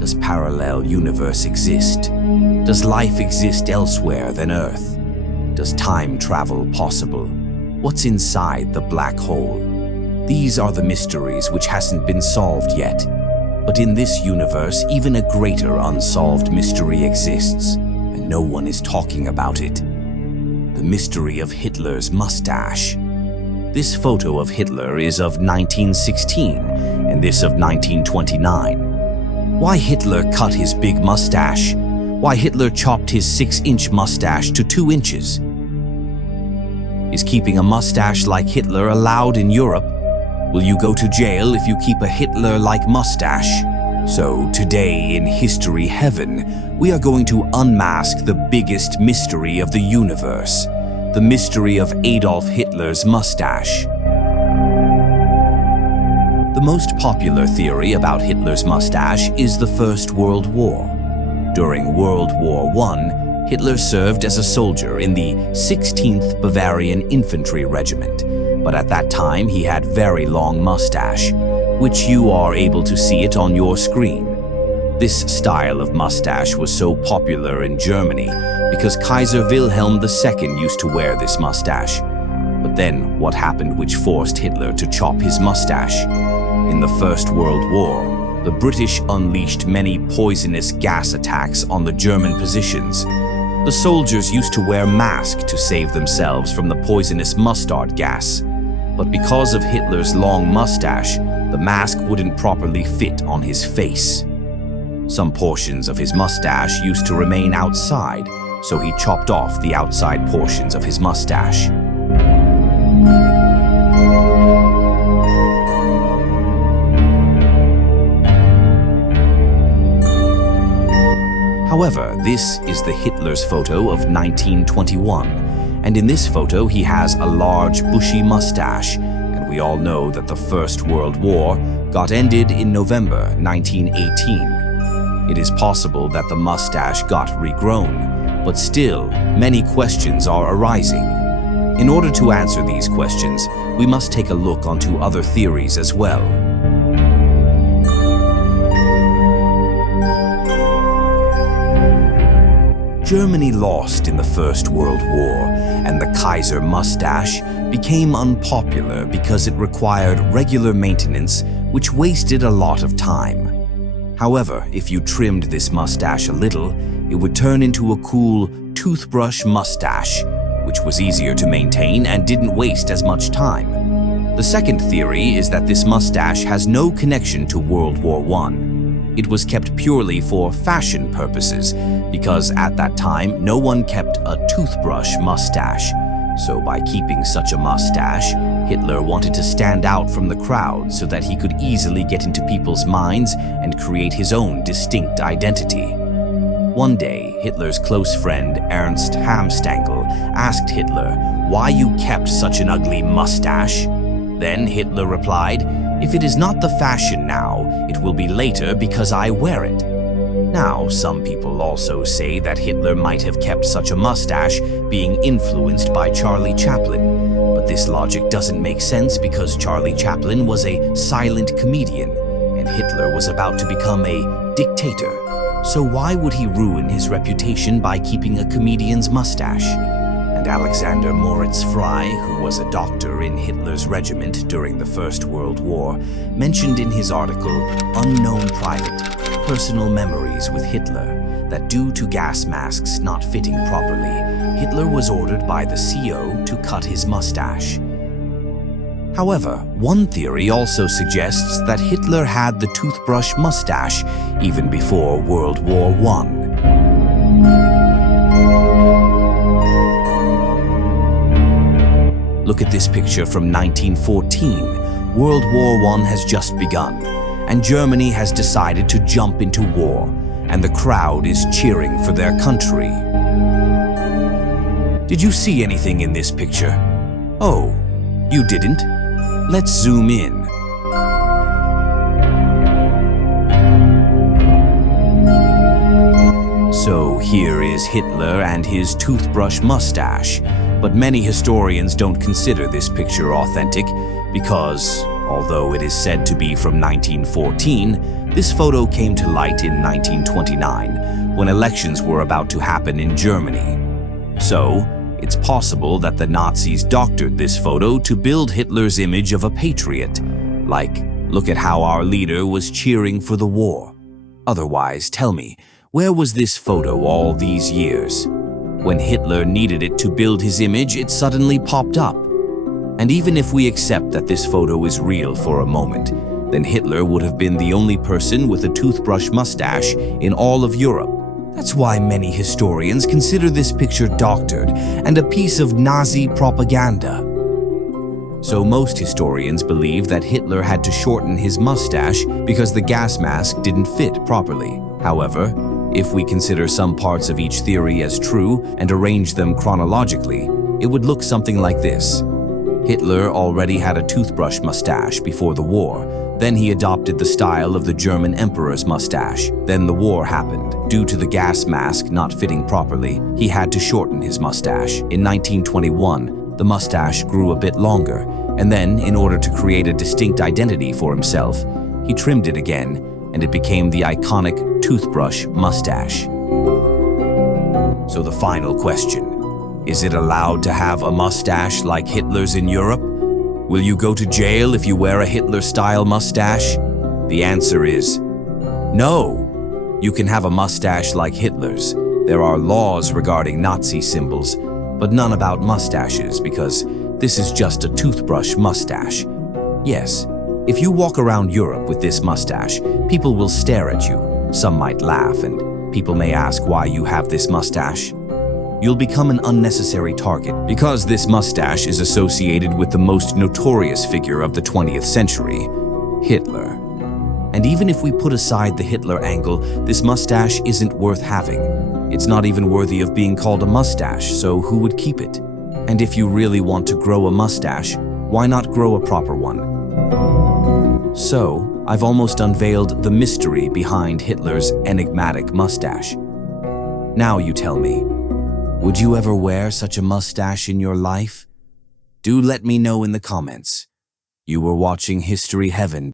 Does parallel universe exist? Does life exist elsewhere than Earth? Does time travel possible? What's inside the black hole? These are the mysteries which hasn't been solved yet. But in this universe, even a greater unsolved mystery exists, and no one is talking about it. The mystery of Hitler's mustache. This photo of Hitler is of 1916, and this of 1929. Why Hitler cut his big mustache? Why Hitler chopped his 6-inch mustache to 2 inches? Is keeping a mustache like Hitler allowed in Europe? Will you go to jail if you keep a Hitler-like mustache? So today in History Heaven, we are going to unmask the biggest mystery of the universe, the mystery of Adolf Hitler's mustache. The most popular theory about Hitler's mustache is the First World War. During World War I, Hitler served as a soldier in the 16th Bavarian Infantry Regiment, but at that time he had very long mustache, which you are able to see it on your screen. This style of mustache was so popular in Germany because Kaiser Wilhelm II used to wear this mustache. But then what happened which forced Hitler to chop his mustache? In the First World War, the British unleashed many poisonous gas attacks on the German positions. The soldiers used to wear masks to save themselves from the poisonous mustard gas. But because of Hitler's long mustache, the mask wouldn't properly fit on his face. Some portions of his mustache used to remain outside, so he chopped off the outside portions of his mustache. However, this is the Hitler's photo of 1921, and in this photo he has a large bushy mustache, and we all know that the First World War got ended in November 1918. It is possible that the mustache got regrown, but still, many questions are arising. In order to answer these questions, we must take a look onto other theories as well. Germany lost in the First World War, and the Kaiser mustache became unpopular because it required regular maintenance, which wasted a lot of time. However, if you trimmed this mustache a little, it would turn into a cool toothbrush mustache, which was easier to maintain and didn't waste as much time. The second theory is that this mustache has no connection to World War I. It was kept purely for fashion purposes, because at that time no one kept a toothbrush mustache. So by keeping such a mustache, Hitler wanted to stand out from the crowd so that he could easily get into people's minds and create his own distinct identity. One day, Hitler's close friend Ernst Hamstangl asked Hitler why you kept such an ugly mustache. Then Hitler replied, "If it is not the fashion now, it will be later because I wear it." Now, some people also say that Hitler might have kept such a mustache being influenced by Charlie Chaplin, but this logic doesn't make sense because Charlie Chaplin was a silent comedian, and Hitler was about to become a dictator. So why would he ruin his reputation by keeping a comedian's mustache? And Alexander Moritz Frey, who was a doctor in Hitler's regiment during the First World War, mentioned in his article, Unknown Private, Personal Memories with Hitler, that due to gas masks not fitting properly, Hitler was ordered by the CO to cut his mustache. However, one theory also suggests that Hitler had the toothbrush mustache even before World War I. Look at this picture from 1914. World War I has just begun, and Germany has decided to jump into war, and the crowd is cheering for their country. Did you see anything in this picture? Oh, you didn't? Let's zoom in. So here is Hitler and his toothbrush mustache, but many historians don't consider this picture authentic because, Although it is said to be from 1914, this photo came to light in 1929, when elections were about to happen in Germany. So, it's possible that the Nazis doctored this photo to build Hitler's image of a patriot. Like, look at how our leader was cheering for the war. Otherwise, tell me, where was this photo all these years? When Hitler needed it to build his image, it suddenly popped up. And even if we accept that this photo is real for a moment, then Hitler would have been the only person with a toothbrush mustache in all of Europe. That's why many historians consider this picture doctored and a piece of Nazi propaganda. So most historians believe that Hitler had to shorten his mustache because the gas mask didn't fit properly. However, if we consider some parts of each theory as true and arrange them chronologically, it would look something like this. Hitler already had a toothbrush mustache before the war. Then he adopted the style of the German emperor's mustache. Then the war happened. Due to the gas mask not fitting properly, he had to shorten his mustache. In 1921, the mustache grew a bit longer, and then, in order to create a distinct identity for himself, he trimmed it again, and it became the iconic toothbrush mustache. So the final question. Is it allowed to have a mustache like Hitler's in Europe? Will you go to jail if you wear a Hitler-style mustache? The answer is no. You can have a mustache like Hitler's. There are laws regarding Nazi symbols, but none about mustaches because this is just a toothbrush mustache. Yes, if you walk around Europe with this mustache, people will stare at you. Some might laugh, and people may ask why you have this mustache. You'll become an unnecessary target because this mustache is associated with the most notorious figure of the 20th century, Hitler. And even if we put aside the Hitler angle, this mustache isn't worth having. It's not even worthy of being called a mustache, so who would keep it? And if you really want to grow a mustache, why not grow a proper one? So, I've almost unveiled the mystery behind Hitler's enigmatic mustache. Now you tell me, would you ever wear such a mustache in your life? Do let me know in the comments. You were watching History Heaven.